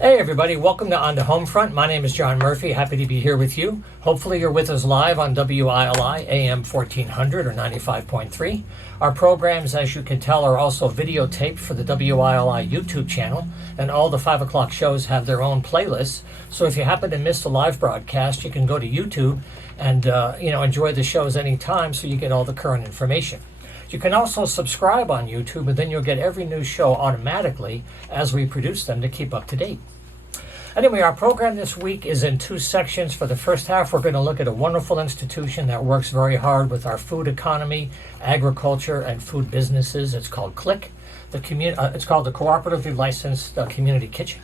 Hey everybody, welcome to On the Homefront. My name is John Murphy, happy to be here with you. Hopefully you're with us live on WILI AM 1400 or 95.3. Our programs, as you can tell, are also videotaped for the WILI YouTube channel, and all the 5 o'clock shows have their own playlists. So if you happen to miss the live broadcast, you can go to YouTube and enjoy the shows anytime so you get all the current information. You can also subscribe on YouTube, and then you'll get every new show automatically as we produce them to keep up to date. Anyway, our program this week is in 2 sections. For the first half, we're going to look at a wonderful institution that works very hard with our food economy, agriculture, and food businesses. It's called CLIC. It's called the Cooperatively Licensed Community Kitchen.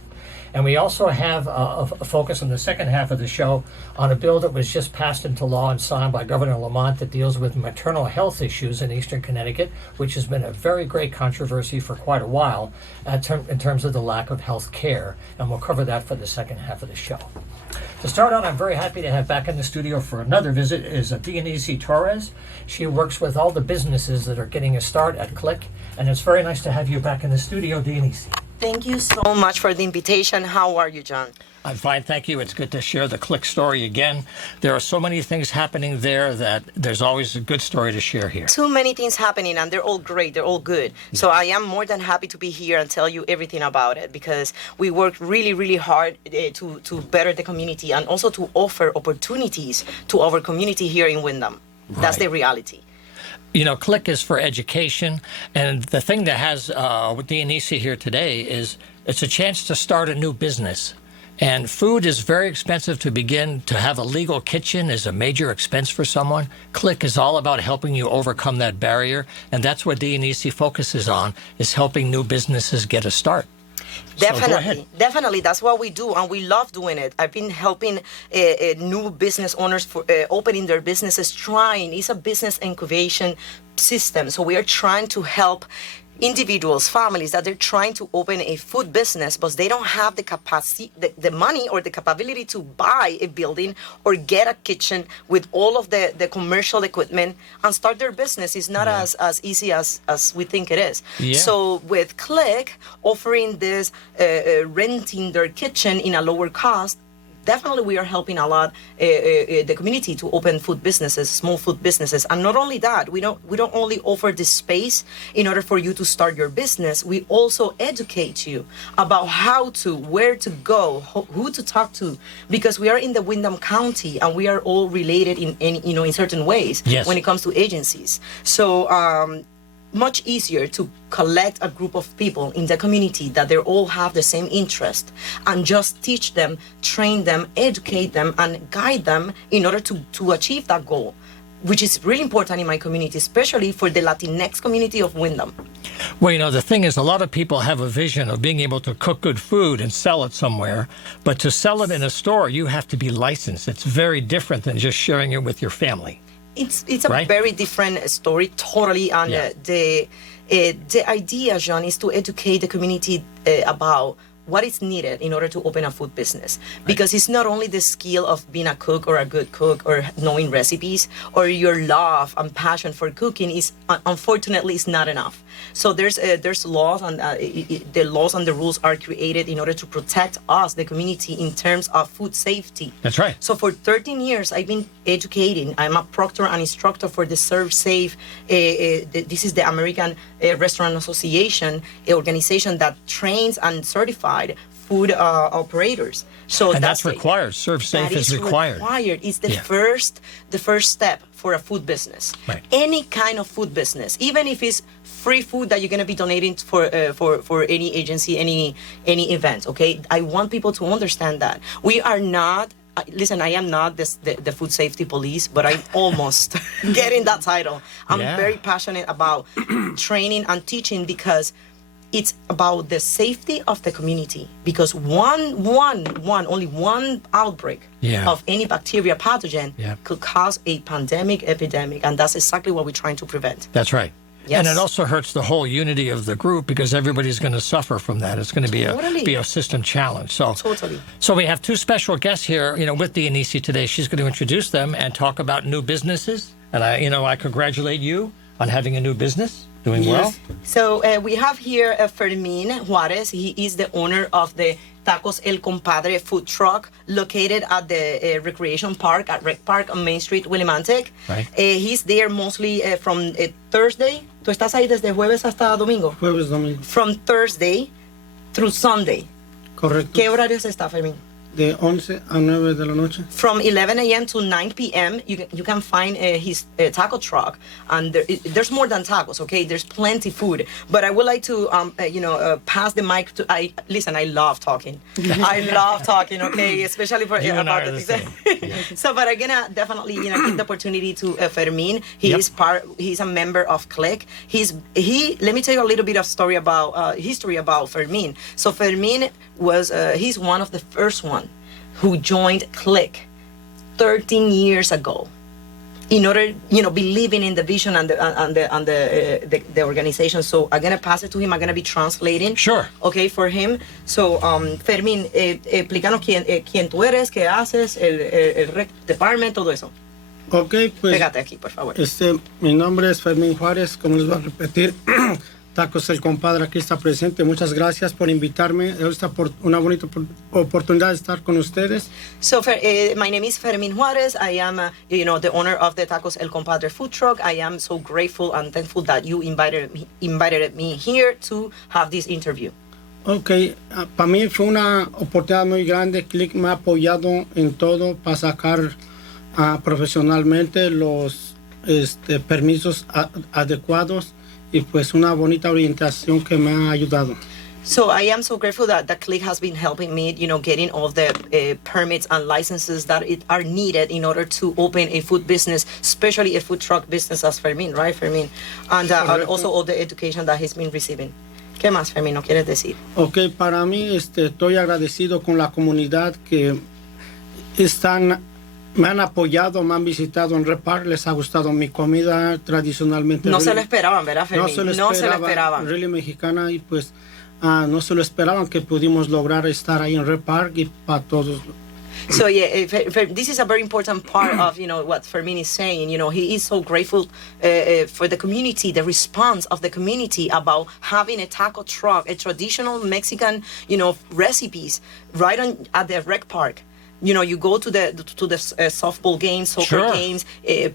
And we also have a focus in the second half of the show on a bill that was just passed into law and signed by Governor Lamont that deals with maternal health issues in eastern Connecticut, which has been a very great controversy for quite a while in terms of the lack of health care. And we'll cover that for the second half of the show. To start out, I'm very happy to have back in the studio for another visit is Dianisi Torres. She works with all the businesses that are getting a start at CLIC. And it's very nice to have you back in the studio, Dianisi. Thank you so much for the invitation. How are you, John? I'm fine, thank you. It's good to share the CLIC story again. There are so many things happening there that there's always a good story to share here. Too many things happening, and they're all great. They're all good. Yeah. So I am more than happy to be here and tell you everything about it, because we work really, really hard to better the community and also to offer opportunities to our community here in Windham. Right. That's the reality. You know, CLIC is for education, and the thing that has with Dianisi here today is it's a chance to start a new business. And food is very expensive to begin. To have a legal kitchen is a major expense for someone. CLIC is all about helping you overcome that barrier, and that's what Dianisi focuses on, is helping new businesses get a start. Definitely. That's what we do, and we love doing it. I've been helping new business owners for opening their businesses. It's a business incubation system. So we are trying to help individuals, families that they're trying to open a food business, but they don't have the capacity, the money or the capability to buy a building or get a kitchen with all of the commercial equipment and start their business. It's not as easy as we think it is. Yeah. So with CLIC offering this, renting their kitchen in a lower cost, definitely we are helping a lot the community to open food businesses, small food businesses. And not only that, we don't only offer the space in order for you to start your business, we also educate you about where to go, who to talk to, because we are in the Windham County and we are all related in certain ways. Yes. When it comes to agencies. So much easier to collect a group of people in the community that they all have the same interest and just teach them, train them, educate them, and guide them in order to achieve that goal, which is really important in my community, especially for the Latinx community of Windham. Well, you know, the thing is, a lot of people have a vision of being able to cook good food and sell it somewhere, but to sell it in a store, you have to be licensed. It's very different than just sharing it with your family. It's a very different story, totally. And the idea, John, is to educate the community about what is needed in order to open a food business. Right. Because it's not only the skill of being a cook or a good cook or knowing recipes, or your love and passion for cooking is unfortunately is not enough. So there's laws, and the laws and the rules are created in order to protect us, the community, in terms of food safety. That's right. So for 13 years, I've been educating. I'm a proctor and instructor for the Serve Safe. This is the American Restaurant Association, an organization that trains and certified food operators. So and that's required. Serve Safe is required. It's the first step for a food business. Right. Any kind of food business, even if it's free food that you're going to be donating for any agency, any event. Okay, I want people to understand that we are not. Listen, I am not the food safety police, but I'm almost getting that title. I'm very passionate about training and teaching, because it's about the safety of the community. Because only one outbreak of any bacteria pathogen could cause a pandemic, epidemic, and that's exactly what we're trying to prevent. That's right. Yes. And it also hurts the whole unity of the group, because everybody's going to suffer from that. It's going to be a system challenge. So we have 2 special guests here, with Dianisi today. She's going to introduce them and talk about new businesses. And I congratulate you on having a new business. Doing well? So we have here Fermin Juarez. He is the owner of the Tacos El Compadre food truck located at the recreation park at Rec Park on Main Street, Willimantic. Right. He's there mostly from Thursday. ¿Tú estás ahí desde jueves hasta domingo? Jueves, domingo. From Thursday through Sunday. Correcto. ¿Qué horarios está, Fermin? De 11 a 9 de la noche. From 11 a.m. to 9 p.m., you can find his taco truck, and there's more than tacos. Okay, there's plenty food. But I would like to, pass the mic to. I love talking. I love talking. Okay, especially for You and I about are the the things. So, but I'm gonna definitely, give the opportunity to Fermin. He's a member of Click. Let me tell you a little bit of story about history about Fermin. So Fermin was he's one of the first one who joined Click 13 years ago in order, believing in the vision and the organization. So I'm gonna pass it to him. I'm gonna be translating. Sure. Okay, for him. So, Fermín, explícanos quién tú eres, qué haces, el rec department, todo eso. Ok, pues. Pégate aquí, por favor. Mi nombre es Fermín Juárez, como les voy a repetir. Tacos El Compadre aquí está presente. Muchas gracias por invitarme. Esta por una bonita oportunidad de estar con ustedes. So, my name is Fermín Juárez. I am, the owner of the Tacos El Compadre food truck. I am so grateful and thankful that you invited me here to have this interview. Ok, para mí fue una oportunidad muy grande. Click me ha apoyado en todo para sacar profesionalmente los permisos adecuados. Y pues una bonita orientación que me ha ayudado. So I am so grateful that the Click has been helping me, getting all the permits and licenses that are needed in order to open a food business, especially a food truck business as Fermín, right, Fermín? And also all the education that he's been receiving. ¿Qué más, Fermín, no quieres decir? Ok, para mí estoy agradecido con la comunidad que me han apoyado, me han visitado en Repar, les ha gustado mi comida tradicionalmente. No se lo esperaban, ¿verdad, Fermín? No se lo esperaban. Really mexicana y pues no se lo esperaban que pudimos lograr estar ahí en Repar y para todos. So this is a very important part of what Fermín is saying. He is so grateful for the community, the response of the community about having a taco truck, a traditional Mexican recipes right at the rec park. You go to the softball games, soccer games,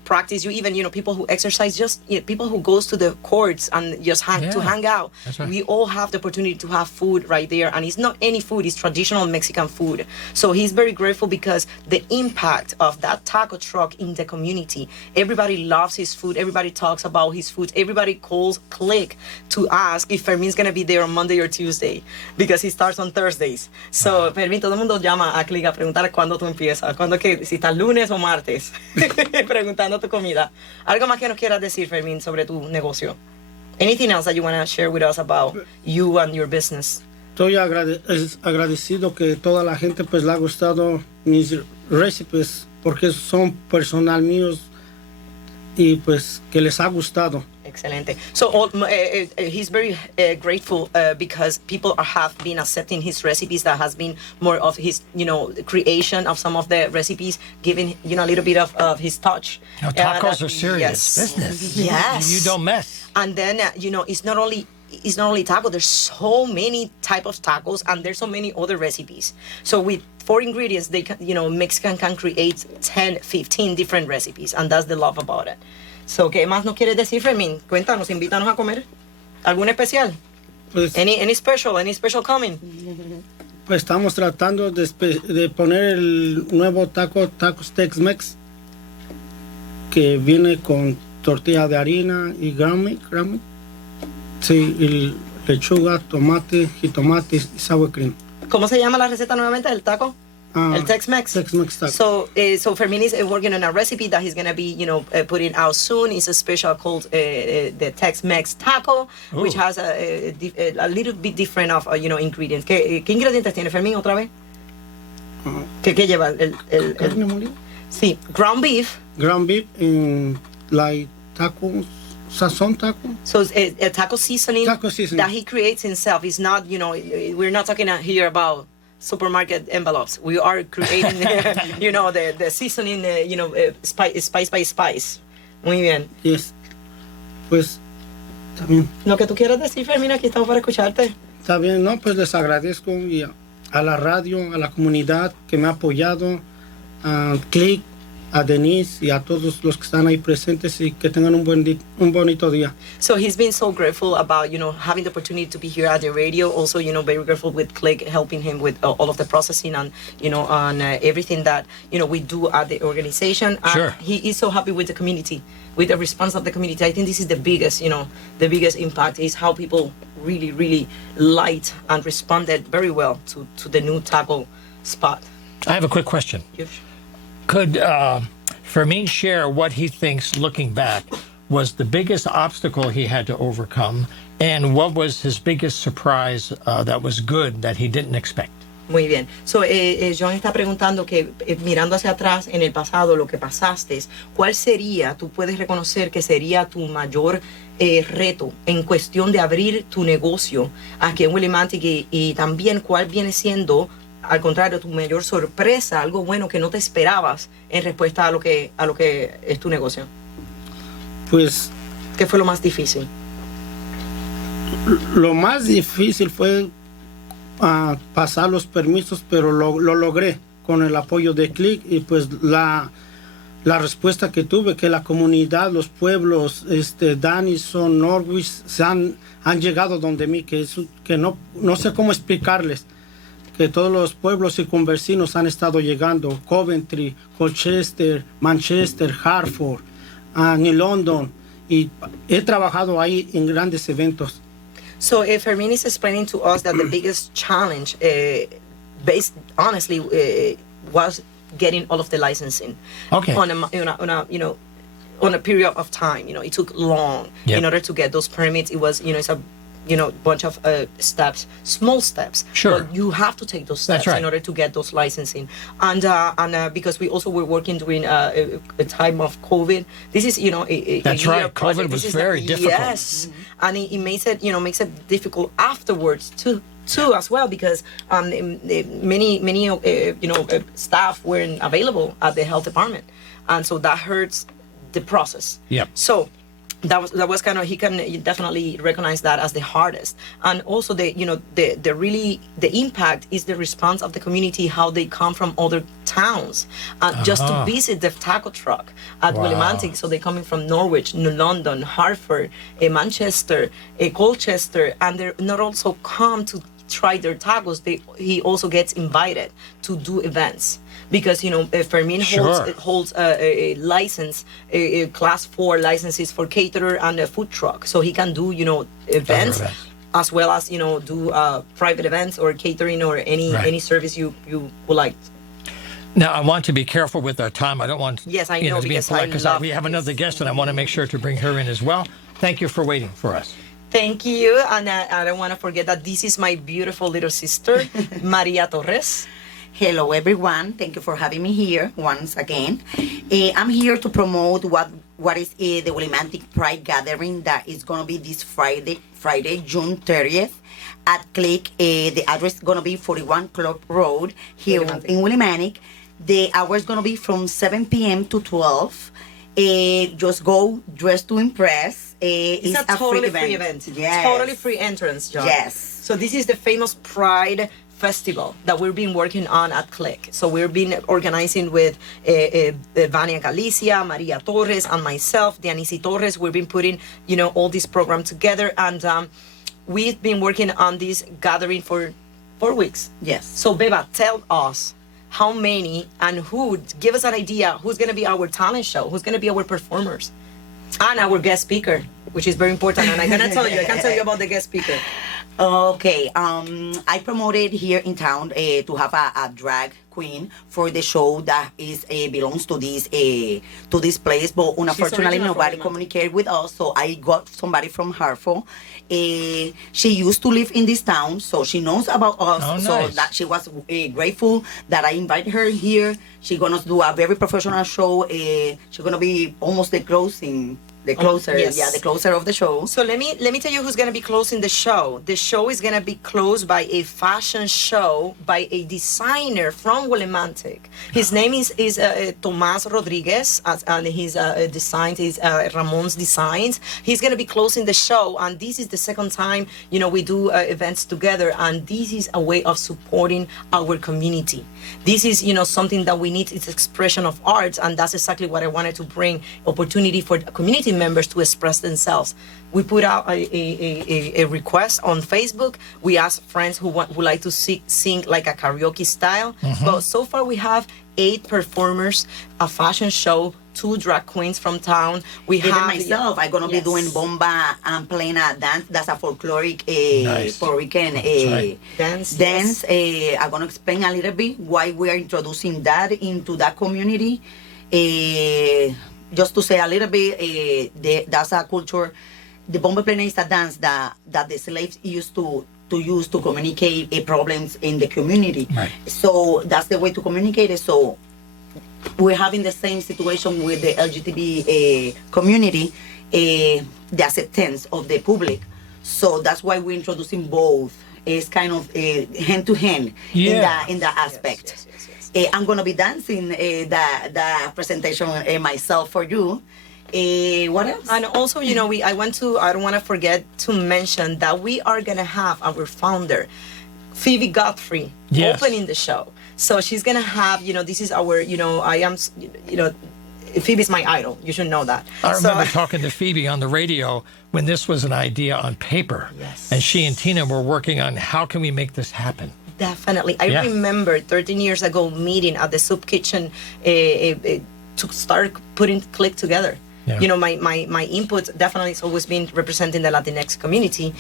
practice. You even, people who exercise, just people who goes to the courts and just hang out. That's right. We all have the opportunity to have food right there, and it's not any food; it's traditional Mexican food. So he's very grateful because the impact of that taco truck in the community. Everybody loves his food. Everybody talks about his food. Everybody calls Click to ask if Fermín's gonna be there on Monday or Tuesday because he starts on Thursdays. So Fermín, todo el mundo llama a Click a preguntar cuándo tú empiezas, si estás lunes o martes, preguntando tu comida. ¿Algo más que nos quieras decir, Fermín, sobre tu negocio? Anything else that you want to share with us about you and your business? Estoy agradecido que toda la gente pues le ha gustado mis recipes porque son personal míos y pues que les ha gustado. Excelente. So he's very grateful because people have been accepting his recipes. That has been more of his, creation of some of the recipes, giving, a little bit of his touch. Tacos are serious business. Yes. You don't mess. And then, it's not only taco. There's so many type of tacos, and there's so many other recipes. So with 4 ingredients, they can, Mexican can create 10, 15 different recipes, and that's the love about it. So, ¿qué más nos quieres decir, Fermín? Cuéntanos, invítanos a comer. ¿Algún especial? Pues, Any special coming? Pues estamos tratando de poner el nuevo tacos Tex-Mex que viene con tortilla de harina y gramy. Sí, y lechuga, tomate, jitomate y sour cream. ¿Cómo se llama la receta nuevamente del taco? El Tex-Mex. Tex-Mex taco. So Fermín is working on a recipe that he's gonna be, putting out soon. It's a special called the Tex-Mex taco, which has a little bit different of ingredients. ¿Qué ingredientes tiene, Fermín, otra vez? ¿Qué lleva el carne molida? Sí, ground beef. Ground beef in like tacos. Sazon taco. So a taco seasoning. Taco seasoning that he creates himself. It's not, we're not talking here about supermarket envelopes. We are creating, the seasoning, spice by spice. Muy bien. Yes. Pues Está bien. Lo que tú quieras decir, Fermín, aquí estamos para escucharte. Está bien, no, pues les agradezco y a la radio, a la comunidad que me ha apoyado, a Click, a Denise y a todos los que están ahí presentes y que tengan un bonito día. So he's been so grateful about, having the opportunity to be here at the radio. Also, very grateful with Click helping him with all of the processing and, on everything that, we do at the organization. And Sure. he is so happy with the community, with the response of the community. I think this is the biggest, the biggest impact is how people really, really liked and responded very well to the new taco spot. I have a quick question. Could Fermin share what he thinks, looking back, was the biggest obstacle he had to overcome, and what was his biggest surprise that was good that he didn't expect? Muy bien. So, John está preguntando que mirando hacia atrás en el pasado, lo que pasaste, ¿cuál sería, tú puedes reconocer que sería tu mayor reto en cuestión de abrir tu negocio aquí en Willimantic y también cuál viene siendo, al contrario, tu mayor sorpresa, algo bueno que no te esperabas en respuesta a lo que es tu negocio? Pues ¿Qué fue lo más difícil? lo más difícil fue pasar los permisos, pero lo logré con el apoyo de Click y pues la respuesta que tuve, que la comunidad, los pueblos, Dianisi, Norwich, han llegado donde mí, que no sé cómo explicarles, que todos los pueblos circunvecinos han estado llegando, Coventry, Colchester, Manchester, Hartford, ni London, y he trabajado ahí en grandes eventos. So Fermin is explaining to us that the biggest challenge, honestly, was getting all of the licensing. Okay. On a period of time, it took long in order to get those permits. It was, it's a bunch of steps, small steps. Sure. But you have to take those steps That's right. in order to get those licensing. And because we also were working during a time of COVID. This is, a That's year right. project. COVID was This is very difficult. Yes. And it makes it difficult afterwards too as well, because many staff weren't available at the health department, and so that hurts the process. Yep. So that was kind of, he can definitely recognize that as the hardest. And also the impact is the response of the community, how they come from other towns just to visit the taco truck at Wow. Willimantic. So they're coming from Norwich, London, Hartford, Manchester, Colchester, and they're not also come to try their tacos. He also gets invited to do events, because Fermin Sure. holds a license, a class 4 licenses for caterer and a food truck, so he can do events, as well as do private events or catering or any service you would like. Now, I want to be careful with our time. I don't want Yes, I know, to be because impolite, I because love we have this. another guest, and I want to make sure to bring her in as well. Thank you for waiting for us. Thank you, and I don't want to forget that this is my beautiful little sister, Maria Torres. Hello, everyone. Thank you for having me here once again. I'm here to promote what is the Willimantic Pride Gathering that is going to be this Friday, June 30th, at Click. The address is going to be 41 Club Road here in Willimantic. The hour is going to be from 7 p.m. to 12. Just go dressed to impress. It's a totally free event. Yes. Totally free entrance, John. Yes. So this is the famous Pride Festival that we've been working on at Click. So we've been organizing with Vania Galicia, Maria Torres, and myself, Dianisi Torres. We've been putting, all this program together, and we've been working on this gathering for 4 weeks. Yes. So Beba, tell us how many and who, give us an idea who's going to be our talent show, who's going to be our performers, and our guest speaker, which is very important. And I can't tell you about the guest speaker. Okay, I promoted here in town to have a drag queen for the show that is belongs to this place, but unfortunately original nobody from communicated with us, so I got somebody from Hartford. She used to live in this town, so she knows about us. Oh, So nice. that she was grateful that I invited her here. She's gonna do a very professional show. She's gonna be almost the The closer, yes. yeah, the closer of the show. So let me tell you who's going to be closing the show. The show is going to be closed by a fashion show by a designer from Willimantic. His name is Tomas Rodriguez, and his designs is Ramon's Designs. He's going to be closing the show, and this is the second time we do events together, and this is a way of supporting our community. This is something that we need. It's expression of arts, and that's exactly what I wanted to bring, opportunity for community members to express themselves. We put out a request on Facebook. We asked friends who would like to sing like a karaoke style. But so far we have 8 performers, a fashion show, 2 drag queens from town. Even myself, I'm gonna be doing bomba and playing a dance. That's a folkloric Puerto Rican dance. I'm gonna explain a little bit why we are introducing that into that community. Just to say a little bit, that's a culture. The bomba plena is a dance that the slaves used to use to communicate problems in the community. Right. So that's the way to communicate it. So we're having the same situation with the LGBT community, the acceptance of the public. So that's why we're introducing both. It's kind of hand to hand in that aspect. Yes. I'm gonna be dancing the presentation myself for you. What else? And also, I don't want to forget to mention that we are going to have our founder, Phoebe Godfrey, opening the show. So she's going to have, this is our, Phoebe's my idol. You should know that. I remember talking to Phoebe on the radio when this was an idea on paper. Yes. And she and Tina were working on how can we make this happen. Definitely. I remember 13 years ago meeting at the soup kitchen to start putting Click together. Yeah. My input definitely has always been representing the Latinx community.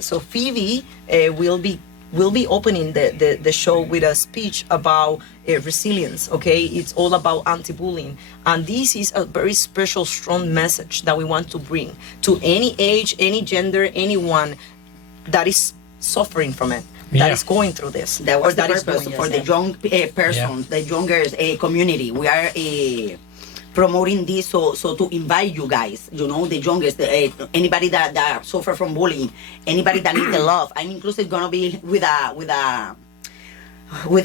So Phoebe will be opening the show with a speech about resilience. Okay, it's all about anti-bullying, and this is a very special, strong message that we want to bring to any age, any gender, anyone that is suffering from it. That is going through this. That was the is purpose going, for the young persons, the younger community. We are promoting this so to invite you guys, the youngest, anybody that suffer from bullying, anybody that needs the love. I'm inclusive gonna be with a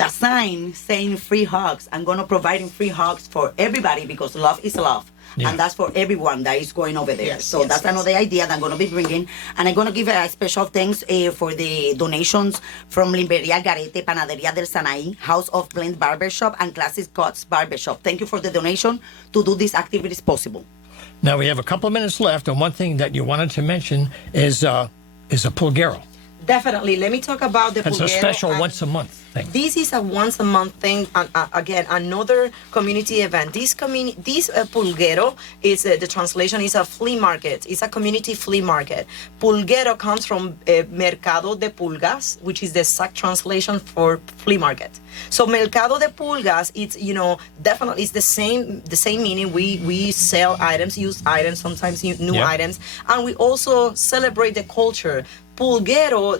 sign saying free hugs. I'm gonna providing free hugs for everybody because love is love. Yeah. And that's for everyone that is going over there. That's another idea that I'm going to be bringing. And I'm going to give a special thanks for the donations from Limberia Garete, Panaderia del Sanaí, House of Blend Barbershop, and Classic Cuts Barbershop. Thank you for the donation to do these activities possible. Now we have a couple of minutes left, and one thing that you wanted to mention is a pulguero. Definitely. Let me talk about the It's pulguero. a special once a month thing. This is a once a month thing. Again, another community event. This pulguero is the translation is a flea market. It's a community flea market. Pulguero comes from Mercado de Pulgas, which is the exact translation for flea market. So Mercado de Pulgas, it's definitely it's the same meaning. We sell items, used items, sometimes new items, and we also celebrate the culture. Pulguero,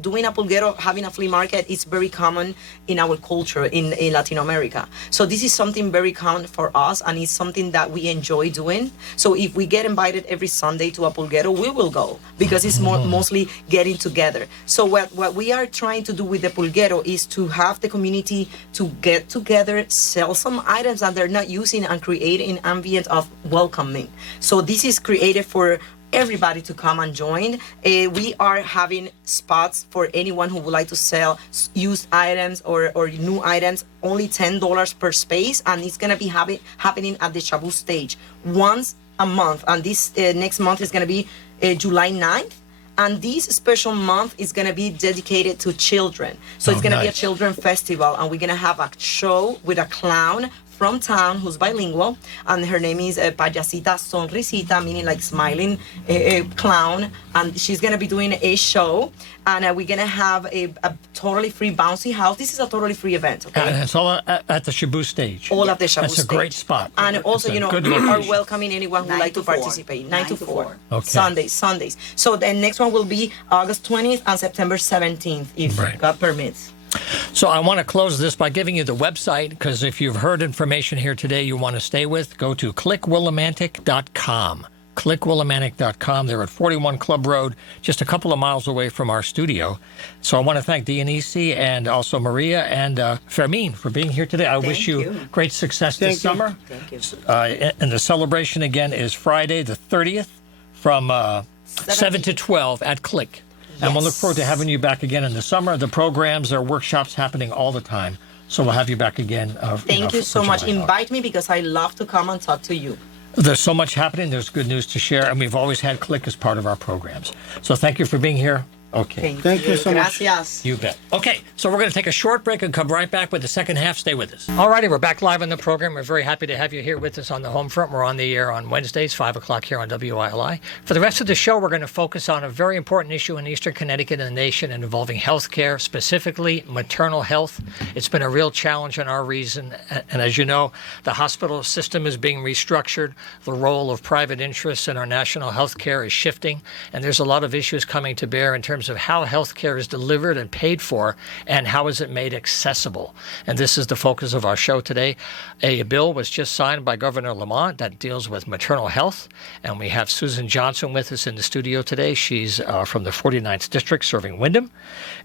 doing a pulguero, having a flea market is very common in our culture in Latin America. So this is something very common for us, and it's something that we enjoy doing. So if we get invited every Sunday to a pulguero, we will go because it's mostly getting together. So what we are trying to do with the pulguero is to have the community to get together, sell some items that they're not using, and create an ambient of welcoming. So this is created for everybody to come and join. We are having spots for anyone who would like to sell used items or new items, only $10 per space, and it's going to be happening at the Shabu stage once a month. And this next month is going to be July 9th. And this special month is going to be dedicated to children. So it's going to be a children festival, and we're going to have a show with a clown from town who's bilingual, and her name is Payasita Sonrisita, meaning like smiling clown, and she's gonna be doing a show, and we're gonna have a totally free bouncy house. This is a totally free event, okay? And it's all at the Shabu stage. All at the Shabu stage. That's a great spot. And also, we are welcoming anyone who would like to participate. 9 to 4. Okay. Sundays. So the next one will be August 20th and September 17th, if God permits. So I want to close this by giving you the website, because if you've heard information here today you want to stay with, go to clickwillimantic.com. clickwillimantic.com. They're at 41 Club Road, just a couple of miles away from our studio. So I want to thank Dianisi and also Maria and Fermin for being here today. I wish you great success this summer. Thank you. And the celebration again is Friday the 30th from 7 to 12 at Click. And we'll look forward to having you back again in the summer. The programs, there are workshops happening all the time. So we'll have you back again. Thank you so much. July. Invite me, because I love to come and talk to you. There's so much happening. There's good news to share. And we've always had Click as part of our programs. So thank you for being here. Okay. Thank you so much. Gracias. You bet. Okay, so we're going to take a short break and come right back with the second half. Stay with us. All righty, we're back live on the program. We're very happy to have you here with us on the Homefront. We're on the air on Wednesdays, 5 o'clock here on WILI. For the rest of the show, we're going to focus on a very important issue in Eastern Connecticut and the nation involving health care, specifically maternal health. It's been a real challenge in our region. And as you know, the hospital system is being restructured. The role of private interests in our national health care is shifting. And there's a lot of issues coming to bear in terms of how health care is delivered and paid for, and how is it made accessible. And this is the focus of our show today. A bill was just signed by Governor Lamont that deals with maternal health, and we have Susan Johnson with us in the studio today. She's from the 49th District serving Wyndham,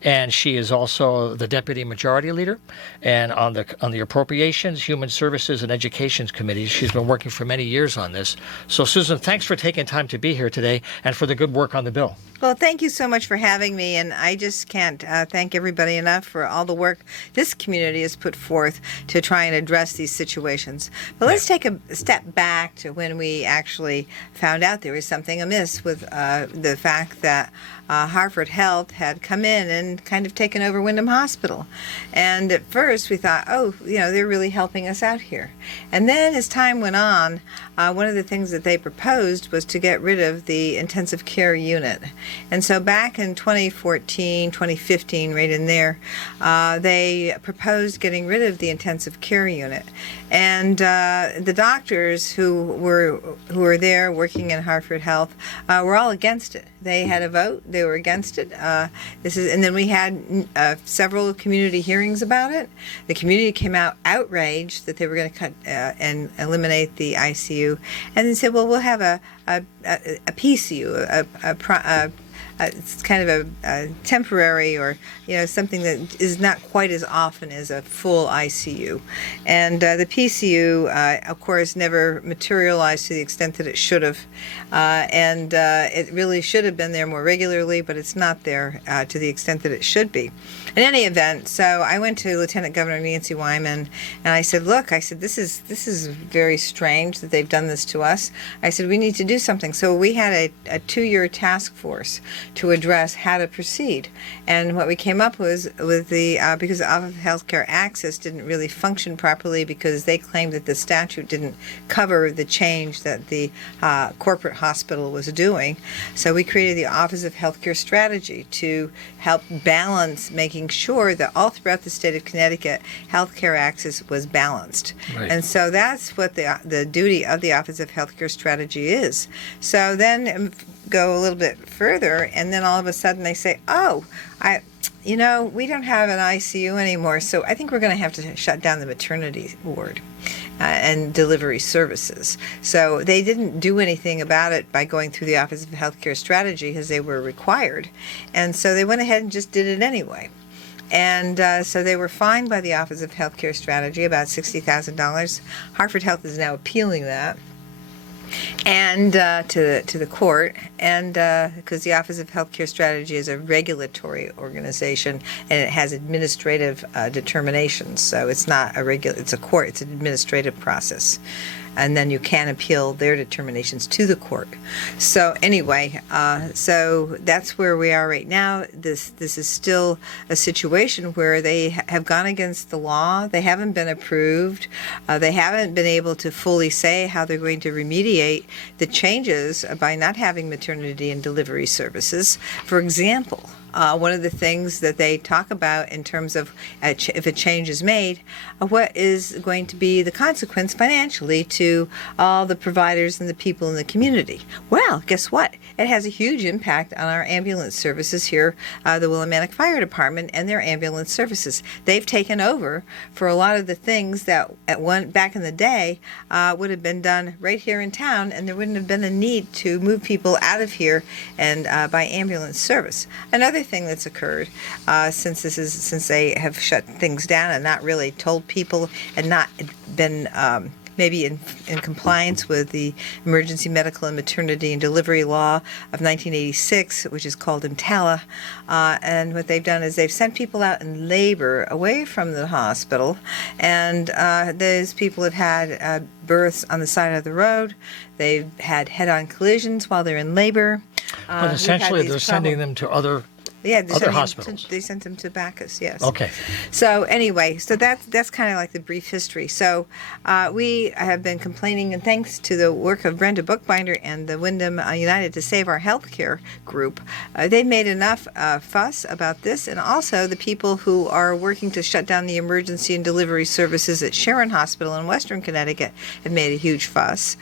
and she is also the Deputy Majority Leader. And on the Appropriations, Human Services, and Education Committees, she's been working for many years on this. So Susan, thanks for taking time to be here today and for the good work on the bill. Well, thank you so much for having me, and I just can't thank everybody enough for all the work this community has put forth to try and address these situations. But let's take a step back to when we actually found out there was something amiss with the fact that Hartford Health had come in and kind of taken over Wyndham Hospital. And at first we thought, oh, they're really helping us out here. And then as time went on, one of the things that they proposed was to get rid of the intensive care unit. And so back in 2014, 2015, right in there, they proposed getting rid of the intensive care unit. And the doctors who were there working in Hartford Health were all against it. They had a vote. They were against it. And then we had several community hearings about it. The community came out outraged that they were going to cut and eliminate the ICU, and then said, "Well, we'll have a PCU, it's kind of a temporary, or something that is not quite as often as a full ICU." And the PCU, of course, never materialized to the extent that it should have, and it really should have been there more regularly, but it's not there to the extent that it should be. In any event, so I went to Lieutenant Governor Nancy Wyman, and I said, "Look," I said, this is very strange that they've done this to us." I said, "We need to do something." So we had a 2-year task force to address how to proceed. And what we came up with the because the Office of Healthcare Access didn't really function properly, because they claimed that the statute didn't cover the change that the corporate hospital was doing. So we created the Office of Healthcare Strategy to help balance making sure that all throughout the state of Connecticut, healthcare access was balanced. Right. And so that's what the duty of the Office of Healthcare Strategy is. So then go a little bit further, and then all of a sudden they say, "Oh, we don't have an ICU anymore, so I think we're going to have to shut down the maternity ward and delivery services." So they didn't do anything about it by going through the Office of Healthcare Strategy, as they were required. And so they went ahead and just did it anyway. And so they were fined by the Office of Healthcare Strategy about $60,000. Hartford Health is now appealing that, and to the court, and because the Office of Healthcare Strategy is a regulatory organization, and it has administrative determinations. So it's not it's a court. It's an administrative process, and then you can appeal their determinations to the court. So anyway, so that's where we are right now. This is still a situation where they have gone against the law. They haven't been approved. They haven't been able to fully say how they're going to remediate the changes by not having maternity and delivery services. For example, one of the things that they talk about in terms of if a change is made, what is going to be the consequence financially to all the providers and the people in the community. Well, guess what? It has a huge impact on our ambulance services here, the Willimantic Fire Department and their ambulance services. They've taken over for a lot of the things that back in the day would have been done right here in town, and there wouldn't have been a need to move people out of here and by ambulance service. Another thing that's occurred since they have shut things down and not really told people and not been maybe in compliance with the Emergency Medical and Maternity and Delivery Law of 1986, which is called EMTALA. And what they've done is they've sent people out in labor away from the hospital, and those people have had births on the side of the road. They've had head-on collisions while they're in labor. But essentially, they're sending them to other hospitals. They sent them to Bacchus, yes. Okay. So anyway, that's kind of like the brief history. So we have been complaining, and thanks to the work of Brenda Bookbinder and the Wyndham United to Save Our Healthcare group, they've made enough fuss about this, and also the people who are working to shut down the emergency and delivery services at Sharon Hospital in Western Connecticut have made a huge fuss.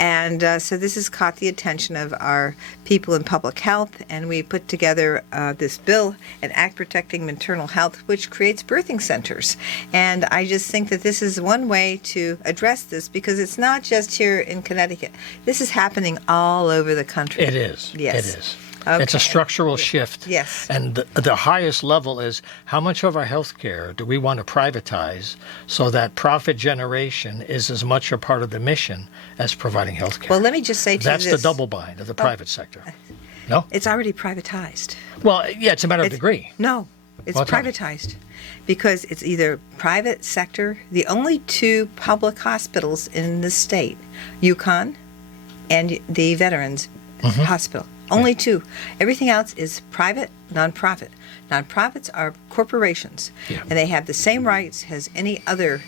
And so this has caught the attention of our people in public health, and we put together this bill, an act protecting maternal health, which creates birthing centers. And I just think that this is one way to address this, because it's not just here in Connecticut. This is happening all over the country. It is. Yes. It is. Okay. It's a structural shift. Yes. And the highest level is how much of our health care do we want to privatize so that profit generation is as much a part of the mission as providing health care? Well, let me just say to you That's this. the double bind of the private sector. No? It's already privatized. Well, yeah, it's a matter of degree. No, it's Well, tell me. privatized because it's either private sector. The only two public hospitals in the state, UConn and the Veterans Hospital. Only two. Everything else is private, nonprofit. Nonprofits are corporations, Yeah. and they have the same rights as any other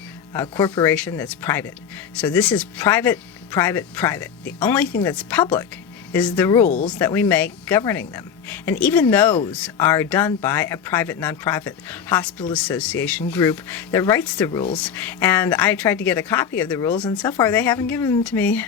corporation that's private. So this is private, private, private. The only thing that's public is the rules that we make governing them. And even those are done by a private nonprofit hospital association group that writes the rules. And I tried to get a copy of the rules, and so far they haven't given them to me.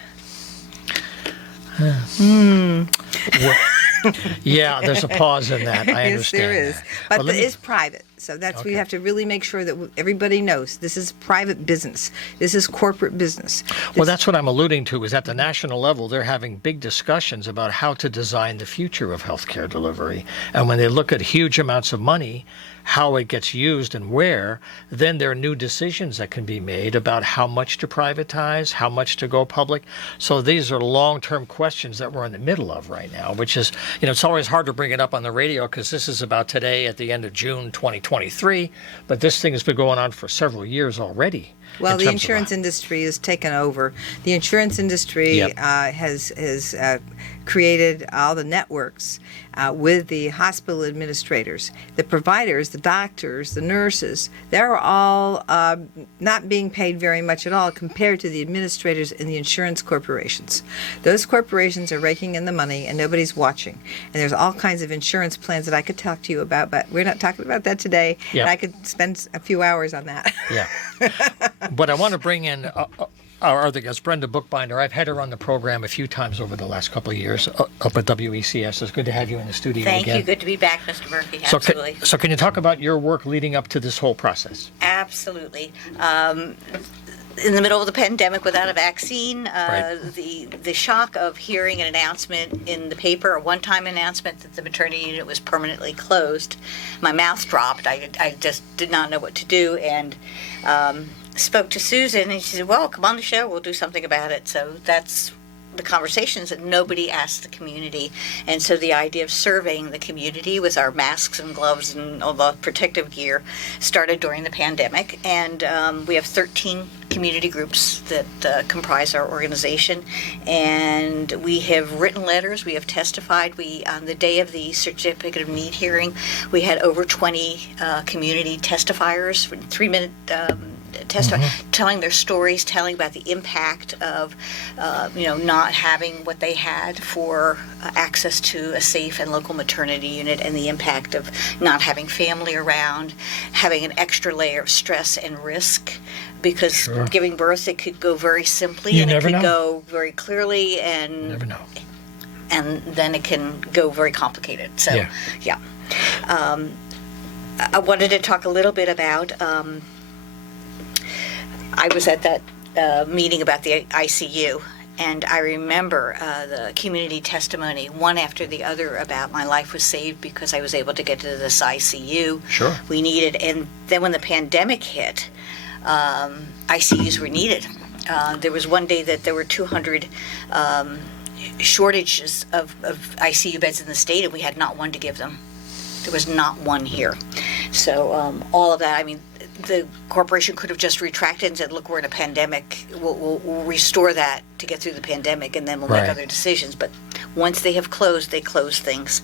Yeah, there's a pause in that. I Yes, understand. there is. that. But Well, let it me- is private. So that's we Okay. have to really make sure that everybody knows this is private business. This is corporate business. Well, that's what I'm alluding to, is at the national level, they're having big discussions about how to design the future of healthcare delivery. And when they look at huge amounts of money, how it gets used and where, then there are new decisions that can be made about how much to privatize, how much to go public. So these are long-term questions that we're in the middle of right now, which is, it's always hard to bring it up on the radio because this is about today at the end of June 2023, but this thing has been going on for several years already. Well, in the terms of insurance industry has taken over. The insurance industry Yep. has created all the networks with the hospital administrators, the providers, the doctors, the nurses. They're all not being paid very much at all compared to the administrators in the insurance corporations. Those corporations are raking in the money and nobody's watching. And there's all kinds of insurance plans that I could talk to you about, but we're not talking about that today. Yeah. And I could spend a few hours on that. Yeah. But I want to bring in our other guest, Brenda Bookbinder. I've had her on the program a few times over the last couple of years up at WECS. It's good to have you in the studio Thank again. you. Good to be back, Mr. Murphy. So Absolutely. so can you talk about your work leading up to this whole process? Absolutely. In the middle of the pandemic without a vaccine, Right. the shock of hearing an announcement in the paper, a one-time announcement that the maternity unit was permanently closed, my mouth dropped. I just did not know what to do, and spoke to Susan, and she said, well, come on the show, we'll do something about it. So that's the conversations that nobody asked the community. And so the idea of surveying the community with our masks and gloves and all the protective gear started during the pandemic. And we have 13 community groups that comprise our organization. And we have written letters, we have testified. On the day of the certificate of need hearing, we had over 20 community testifiers, 3-minute testimony, telling their stories, telling about the impact of, not having what they had for access to a safe and local maternity unit, and the impact of not having family around, having an extra layer of stress and risk, because giving birth, it could go very simply, You and it never could know. go very clearly, You never know. and then it can go very complicated. So, Yeah. yeah. I wanted to talk a little bit about, I was at that meeting about the ICU, and I remember the community testimony, one after the other, about my life was saved because I was able to get to this ICU Sure. we needed. And then when the pandemic hit, ICUs were needed. There was one day that there were 200 shortages of ICU beds in the state, and we had not one to give them. There was not one here. So all of that, I mean, the corporation could have just retracted and said, look, we're in a pandemic. We'll restore that to get through the pandemic, and then we'll Right. make other decisions. But once they have closed, they close things.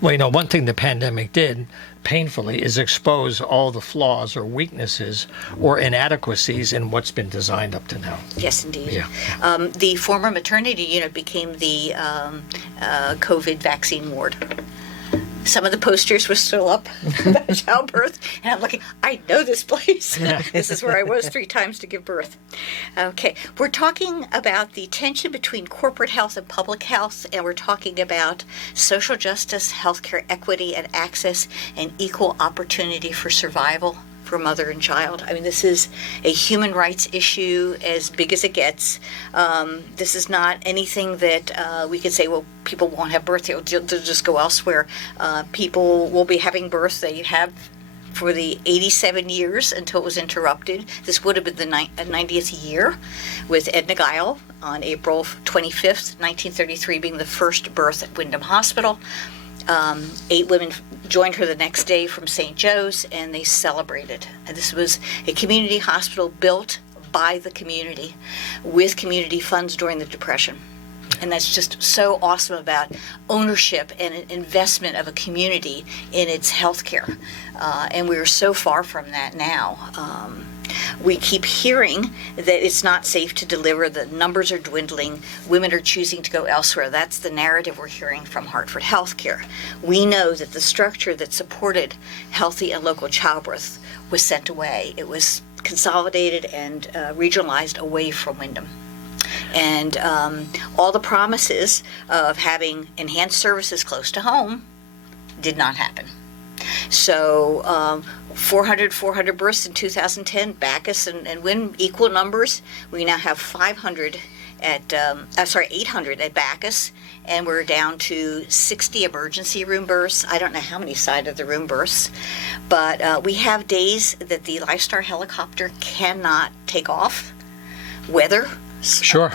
Well, one thing the pandemic did painfully is expose all the flaws or weaknesses or inadequacies in what's been designed up to now. Yes, indeed. Yeah. The former maternity unit became the COVID vaccine ward. Some of the posters were still up about childbirth, and I'm looking, I know this place. This is where I was 3 times to give birth. Okay, we're talking about the tension between corporate health and public health, and we're talking about social justice, healthcare equity and access, and equal opportunity for survival for mother and child. I mean, this is a human rights issue as big as it gets. This is not anything that we could say, well, people won't have birth, they'll just go elsewhere. People will be having birth. They have for the 87 years until it was interrupted. This would have been the 90th year, with Edna Guile on April 25th, 1933, being the first birth at Wyndham Hospital. 8 women joined her the next day from St. Joe's, and they celebrated. And this was a community hospital built by the community with community funds during the Depression. And that's just so awesome about ownership and investment of a community in its health care. And we're so far from that now. We keep hearing that it's not safe to deliver, the numbers are dwindling, women are choosing to go elsewhere. That's the narrative we're hearing from Hartford Healthcare. We know that the structure that supported healthy and local childbirth was sent away. It was consolidated and regionalized away from Wyndham. And all the promises of having enhanced services close to home did not happen. So 400 births in 2010, Bacchus and Wyndham, equal numbers. We now have 800 at Bacchus, and we're down to 60 emergency room births. I don't know how many side of the room births, but we have days that the Lifestar helicopter cannot take off. Weather. Sure.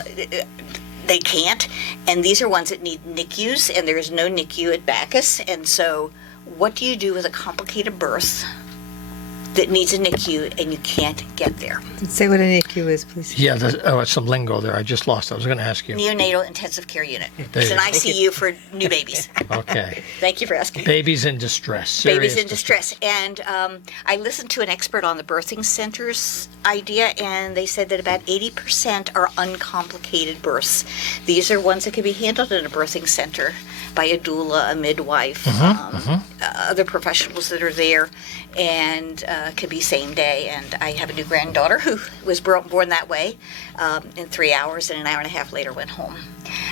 They can't, and these are ones that need NICUs, and there is no NICU at Bacchus. And so what do you do with a complicated birth that needs a NICU and you can't get there? Say what a NICU is, please. Yeah, it's some lingo there. I just lost it. I was going to ask you. Neonatal intensive care unit. There It's you an go. ICU for new babies. Okay. Thank you for asking. Babies in distress. Serious Babies in distress. And I listened to an expert on the birthing centers idea, and they said that about 80% are uncomplicated births. These are ones that can be handled in a birthing center by a doula, a midwife, other professionals that are there, and could be same day. And I have a new granddaughter who was born that way in 3 hours, and an hour and a half later went home.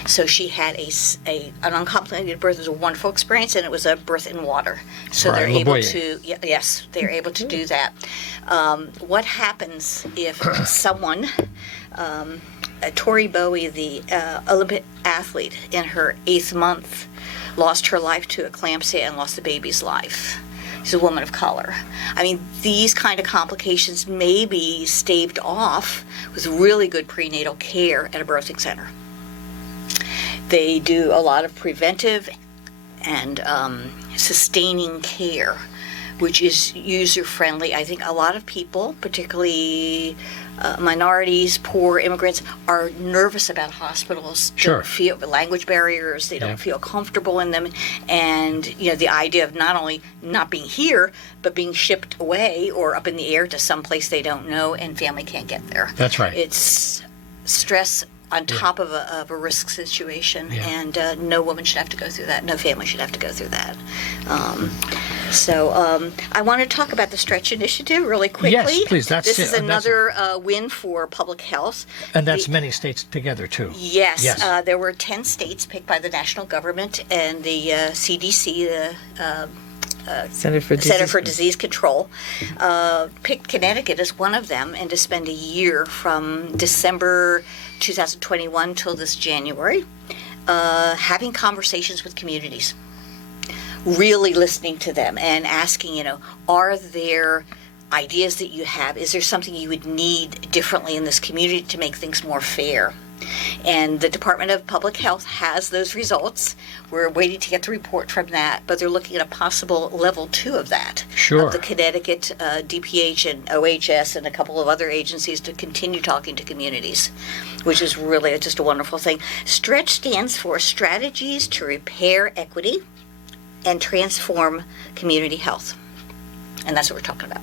So she had an uncomplicated birth. It was a wonderful experience, and it was a birth in water. So Right, they're able Laboyer. to, yes, they're able to do that. What happens if someone, Tori Bowie, the Olympic athlete, in her 8th month, lost her life to eclampsia and lost the baby's life? She's a woman of color. I mean, these kind of complications may be staved off with really good prenatal care at a birthing center. They do a lot of preventive and sustaining care which is user-friendly. I think a lot of people, particularly minorities, poor immigrants, are nervous about hospitals. Sure. Don't feel language barriers. They don't Yeah. feel comfortable in them, and the idea of not only not being here, but being shipped away or up in the air to some place they don't know, and family can't get there. That's right. It's stress on top of a risk situation, Yeah. and no woman should have to go through that. No family should have to go through that. I want to talk about the Stretch Initiative really quickly. Yes, please. This is another win for public health. And that's many states together, too. Yes, Yes. there were 10 states picked by the national government and the CDC, the Center for Disease Control, picked Connecticut as one of them, and to spend a year from December 2021 till this January, having conversations with communities, really listening to them and asking, are there ideas that you have? Is there something you would need differently in this community to make things more fair? And the Department of Public Health has those results. We're waiting to get the report from that, but they're looking at a possible level 2 of that. Sure. Of the Connecticut DPH and OHS and a couple of other agencies to continue talking to communities, which is really just a wonderful thing. STRETCH stands for Strategies to Repair Equity and Transform Community Health. And that's what we're talking about.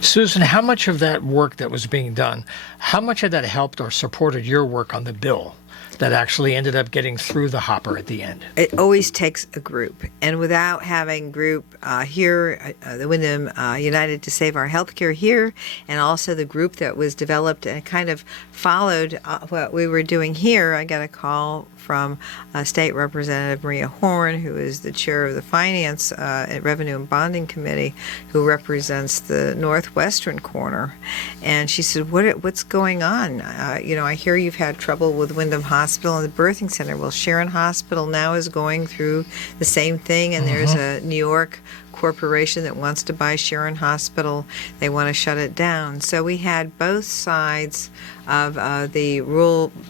Susan, how much of that work that was being done, how much of that helped or supported your work on the bill that actually ended up getting through the hopper at the end? It always takes a group, and without having group here, the Wyndham United to Save Our Healthcare here, and also the group that was developed and kind of followed what we were doing here, I got a call from State Representative Maria Horn, who is the chair of the Finance and Revenue and Bonding Committee, who represents the northwestern corner. And she said, what's going on? I hear you've had trouble with Wyndham Hospital and the birthing center. Well, Sharon Hospital now is going through the same thing, and there's a New York corporation that wants to buy Sharon Hospital. They want to shut it down. So we had both sides of the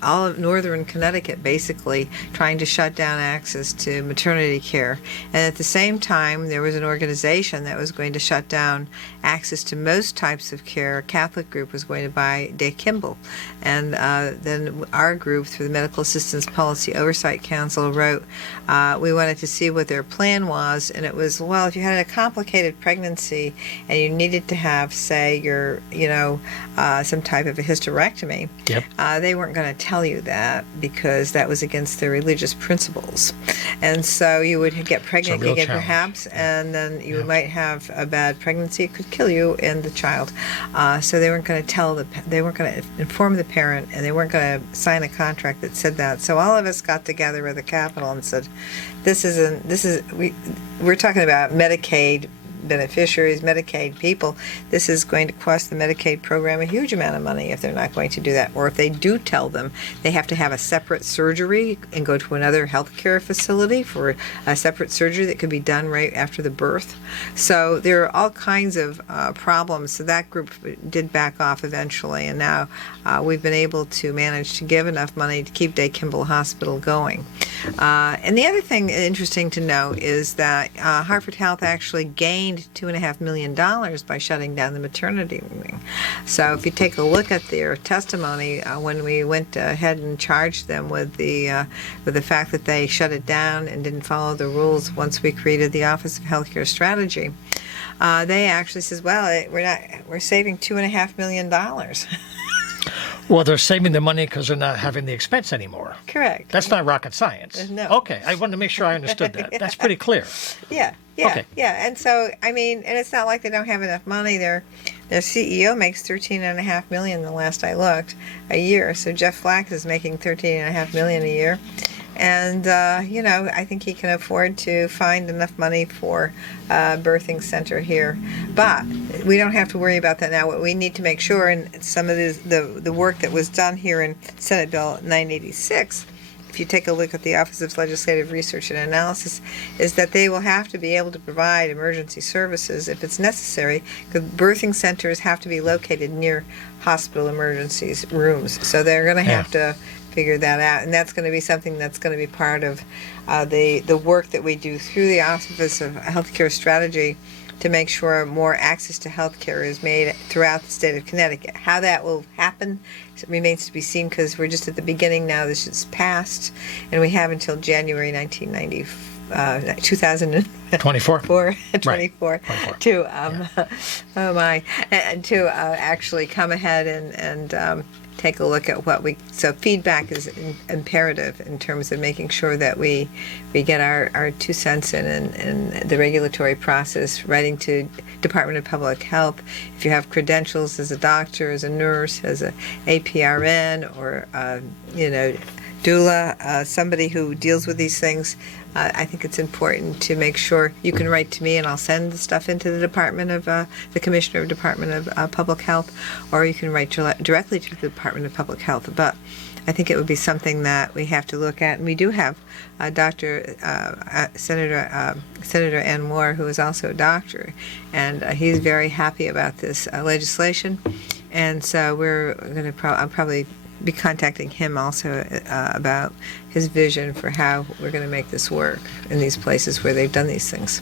all of northern Connecticut basically trying to shut down access to maternity care. And at the same time, there was an organization that was going to shut down access to most types of care. A Catholic group was going to buy Day Kimball. And then our group, through the Medical Assistance Policy Oversight Council, wrote, we wanted to see what their plan was. And it was, well, if you had a complicated pregnancy and you needed to have, say, some type of a hysterectomy, Yep. They weren't going to tell you that because that was against their religious principles. And so you would get pregnant again, perhaps, and then you might have a bad pregnancy. It could kill you and the child. So they weren't going to they weren't going to inform the parent, and they weren't going to sign a contract that said that. So all of us got together at the Capitol and said, we're talking about Medicaid beneficiaries, Medicaid people. This is going to cost the Medicaid program a huge amount of money if they're not going to do that. Or if they do tell them they have to have a separate surgery and go to another healthcare facility for a separate surgery that could be done right after the birth. So there are all kinds of problems. So that group did back off eventually, and now we've been able to manage to give enough money to keep Day Kimball Hospital going. And the other thing interesting to note is that Hartford Health actually gained $2.5 million by shutting down the maternity wing. So if you take a look at their testimony, when we went ahead and charged them with the fact that they shut it down and didn't follow the rules once we created the Office of Healthcare Strategy, they actually says, well, we're saving $2.5 million. Well, they're saving the money because they're not having the expense anymore. Correct. That's not rocket science. No. Okay, I wanted to make sure I understood that. That's pretty clear. Yeah. Okay. Yeah. And so, and it's not like they don't have enough money. Their CEO makes $13.5 million the last I looked a year. So Jeff Flack is making $13.5 million a year. And, I think he can afford to find enough money for a birthing center here. But we don't have to worry about that now. What we need to make sure, and some of the work that was done here in Senate Bill 986, if you take a look at the Office of Legislative Research and Analysis, is that they will have to be able to provide emergency services if it's necessary, because birthing centers have to be located near hospital emergency rooms. So they're going to have to figure that out, and that's going to be something that's going to be part of the work that we do through the Office of Healthcare Strategy to make sure more access to health care is made throughout the state of Connecticut. How that will happen remains to be seen, because we're just at the beginning now. This is passed, and we have until January 2024 to actually come ahead and take a look at what so feedback is imperative in terms of making sure that we get our 2 cents in the regulatory process, writing to Department of Public Health. If you have credentials as a doctor, as a nurse, as a APRN, or doula, somebody who deals with these things, I think it's important to make sure you can write to me, and I'll send the stuff into the the Commissioner of Department of Public Health, or you can write directly to the Department of Public Health. But I think it would be something that we have to look at, and we do have Senator Ann Moore, who is also a doctor, and he's very happy about this legislation, and so we're going to I'll probably be contacting him also about his vision for how we're going to make this work in these places where they've done these things.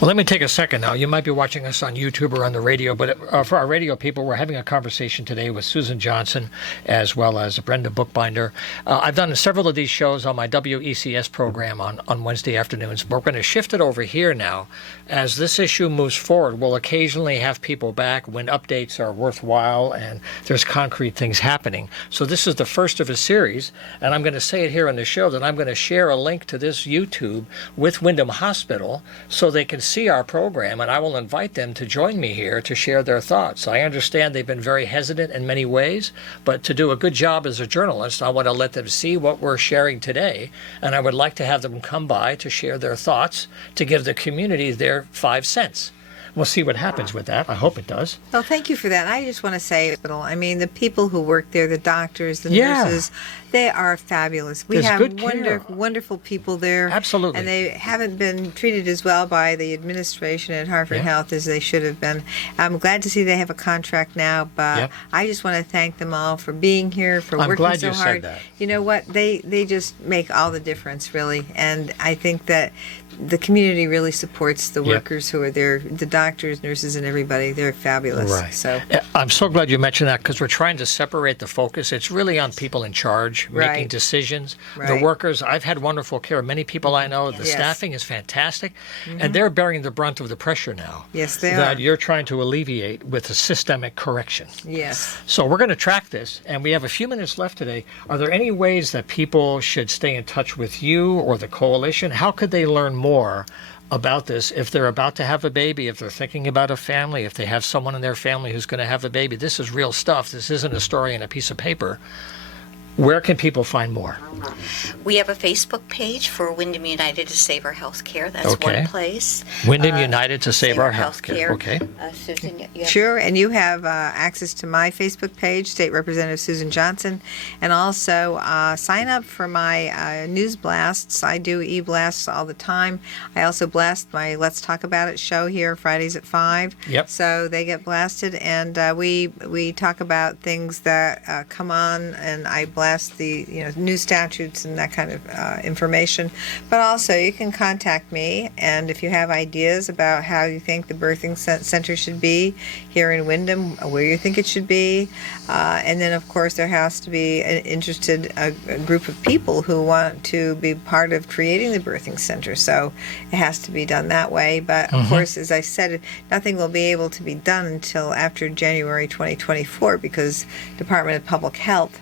Well, let me take a second now. You might be watching us on YouTube or on the radio, but for our radio people, we're having a conversation today with Susan Johnson as well as Brenda Bookbinder. I've done several of these shows on my WECS program on Wednesday afternoons. We're going to shift it over here now. As this issue moves forward, we'll occasionally have people back when updates are worthwhile and there's concrete things happening. So this is the first of a series, and I'm going to say it here on the show that I'm going to share a link to this YouTube with Windham Hospital so they can see our program, and I will invite them to join me here to share their thoughts. I understand they've been very hesitant in many ways, but to do a good job as a journalist, I want to let them see what we're sharing today, and I would like to have them come by to share their thoughts, to give the community their 5 cents. We'll see what happens with that. I hope it does. Well, thank you for that. I just want to say, I mean, the people who work there, the doctors, the Yeah. nurses, they are fabulous. We There's have good care. wonderful people there. Absolutely. And they haven't been treated as well by the administration at Hartford Yeah. Health as they should have been. I'm glad to see they have a contract now, but Yep. I just want to thank them all for being here, for I'm working glad so you said hard. that. You know what? They just make all the difference, really. And I think that the community really supports the Yep. workers who are there, the doctors, nurses, and everybody. They're fabulous. Right. So I'm so glad you mentioned that, because we're trying to separate the focus. It's really on people in charge, making Right. decisions. The Right. workers, I've had wonderful care. Many people I know, the Yes. staffing is fantastic, and they're bearing the brunt of the pressure now. Yes, they that are. you're trying to alleviate with a systemic correction. yes. So we're going to track this, and we have a few minutes left today. Are there any ways that people should stay in touch with you or the coalition? How could they learn more about this if they're about to have a baby, if they're thinking about a family, if they have someone in their family who's going to have a baby? This is real stuff. This isn't a story in a piece of paper. Where can people find more? We have a Facebook page for Windham United to Save Our Healthcare. That's Okay. one place. Wyndham United to Save Our Healthcare. Okay. Susan, you have Sure, and you have access to my Facebook page, State Representative Susan Johnson, and also sign up for my news blasts. I do e-blasts all the time. I also blast my Let's Talk About It show here Fridays at 5. Yep. So they get blasted, and we talk about things that come on, and I blast the new statutes and that kind of information. But also you can contact me, and if you have ideas about how you think the birthing center should be here in Windham, where you think it should be, and then of course there has to be an interested a group of people who want to be part of creating the birthing center. So it has to be done that way. But of course, as I said, nothing will be able to be done until after January 2024, because Department of Public Health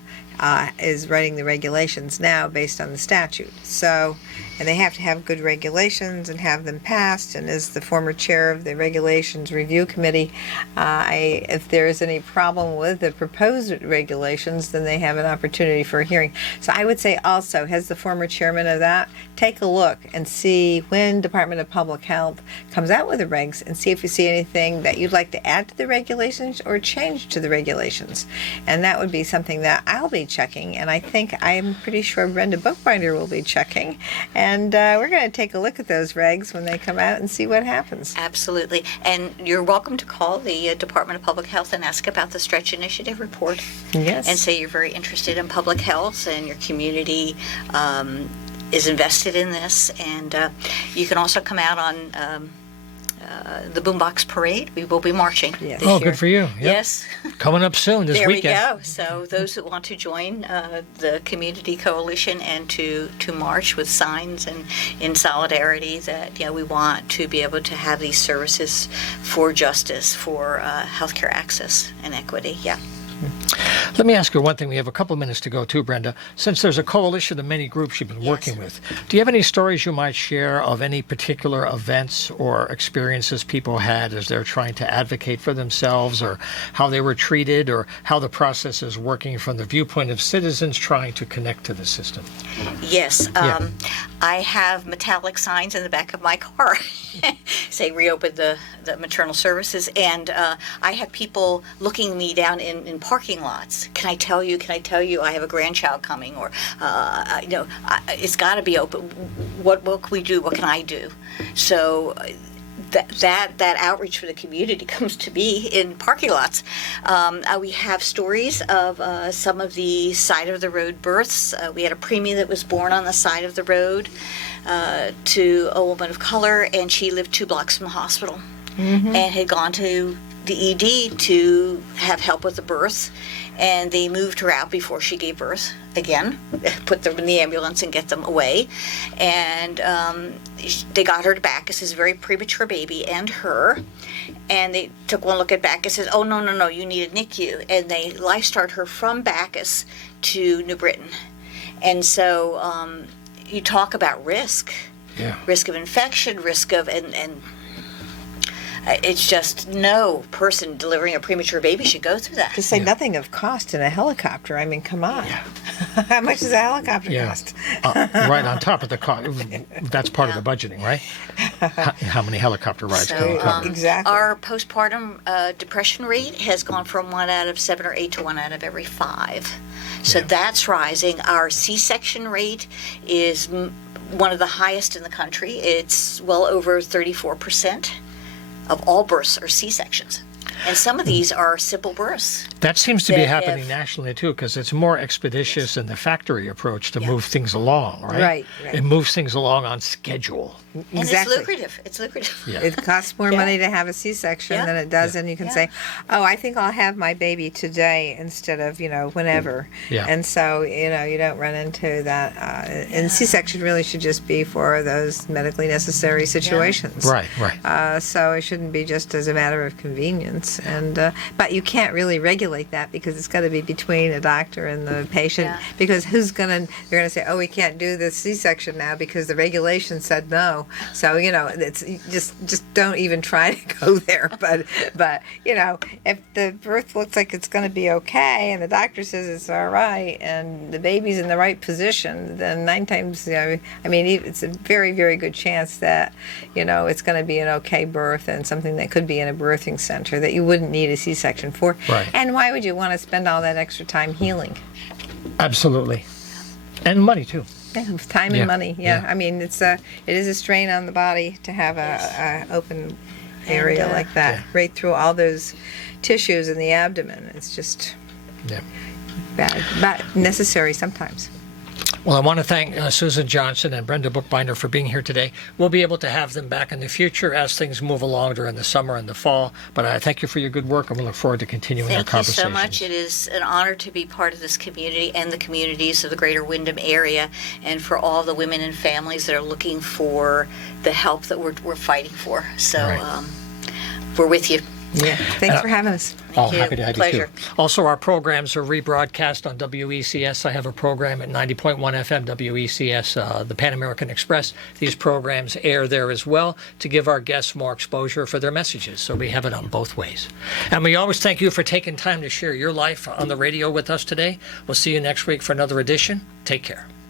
is writing the regulations now based on the statute. So, and they have to have good regulations and have them passed. And as the former chair of the Regulations Review Committee, if there is any problem with the proposed regulations, then they have an opportunity for a hearing. So I would say also, as the former chairman of that, take a look and see when Department of Public Health comes out with the regs, and see if you see anything that you'd like to add to the regulations or change to the regulations. And that would be something that I'll be checking, and I'm pretty sure Brenda Bookbinder will be checking. And we're going to take a look at those regs when they come out and see what happens. Absolutely. And you're welcome to call the Department of Public Health and ask about the Stretch Initiative report. Yes. And say you're very interested in public health and your community is invested in this. And you can also come out on the Boombox Parade. We will be marching Yes. this Oh, year. good for you. Yep. Yes. Coming up soon this There weekend. we go. So those who want to join the Community Coalition and to march with signs and in solidarity that we want to be able to have these services for justice, for healthcare access and equity. Yeah. Let me ask you one thing. We have a couple minutes to go too, Brenda. Since there's a coalition of many groups you've been working with, do you have any stories you might share of any particular events or experiences people had as they're trying to advocate for themselves, or how they were treated, or how the process is working from the viewpoint of citizens trying to connect to the system? Yes. Yeah. I have metallic signs in the back of my car say reopen the maternal services, and I have people looking me down in parking lots. Can I tell you I have a grandchild coming, or it's got to be open. What can we do? What can I do? So that outreach for the community comes to be in parking lots. We have stories of some of the side of the road births. We had a preemie that was born on the side of the road to a woman of color, and she lived 2 blocks from the hospital and had gone to the ED to have help with the birth, and they moved her out before she gave birth again, put them in the ambulance and get them away, and they got her to Bacchus, this very premature baby, and her, and they took one look at Bacchus and said, oh, no, you need a NICU, and they life-started her from Bacchus to New Britain. And so you talk about risk, risk of infection, risk of, and it's just no person delivering a premature baby should go through that. To say nothing of cost in a helicopter. I mean, come on. How much does a helicopter cost? Right on top of the cost. That's part of the budgeting, right? How many helicopter rides can you cover? Exactly. Our postpartum depression rate has gone from 1 out of 7 or 8 to 1 out of every 5. So that's rising. Our C-section rate is one of the highest in the country. It's well over 34% of all births are C-sections. And some of these are simple births. That seems to be happening nationally, too, because it's more expeditious in the factory approach to move things along, right? Right. It moves things along on schedule. And Exactly. it's lucrative. Yeah. It costs more money to have a C-section than it does, and you can say, "Oh, I think I'll have my baby today instead of whenever." Yeah. And so you don't run into that. And C-section really should just be for those medically necessary situations. Right. So it shouldn't be just as a matter of convenience. And but you can't really regulate that because it's got to be between a doctor and the patient. Yeah. Because they're gonna say, "Oh, we can't do the C-section now because the regulation said no." So it's just don't even try to go there. But if the birth looks like it's going to be okay and the doctor says it's all right and the baby's in the right position, then 9 times it's a very, very good chance that it's going to be an okay birth and something that could be in a birthing center that you wouldn't need a C-section for. Right. And why would you want to spend all that extra time healing? Absolutely. And money, too. Yeah, time and money. Yeah. I mean, it is a strain on the body to have a open area like that, right through all those tissues in the abdomen. It's just bad, but necessary sometimes. Well, I want to thank Susan Johnson and Brenda Bookbinder for being here today. We'll be able to have them back in the future as things move along during the summer and the fall. But I thank you for your good work, and we look forward to continuing our Thank you so conversations. much. It is an honor to be part of this community and the communities of the greater Windham area, and for all the women and families that are looking for the help that we're fighting for. So we're with you. Yeah. Thanks for having us. Thank you. Happy to have Pleasure. you too. Also, our programs are rebroadcast on WECS. I have a program at 90.1 FM WECS, the Pan American Express. These programs air there as well to give our guests more exposure for their messages. So we have it on both ways. And we always thank you for taking time to share your life on the radio with us today. We'll see you next week for another edition. Take care.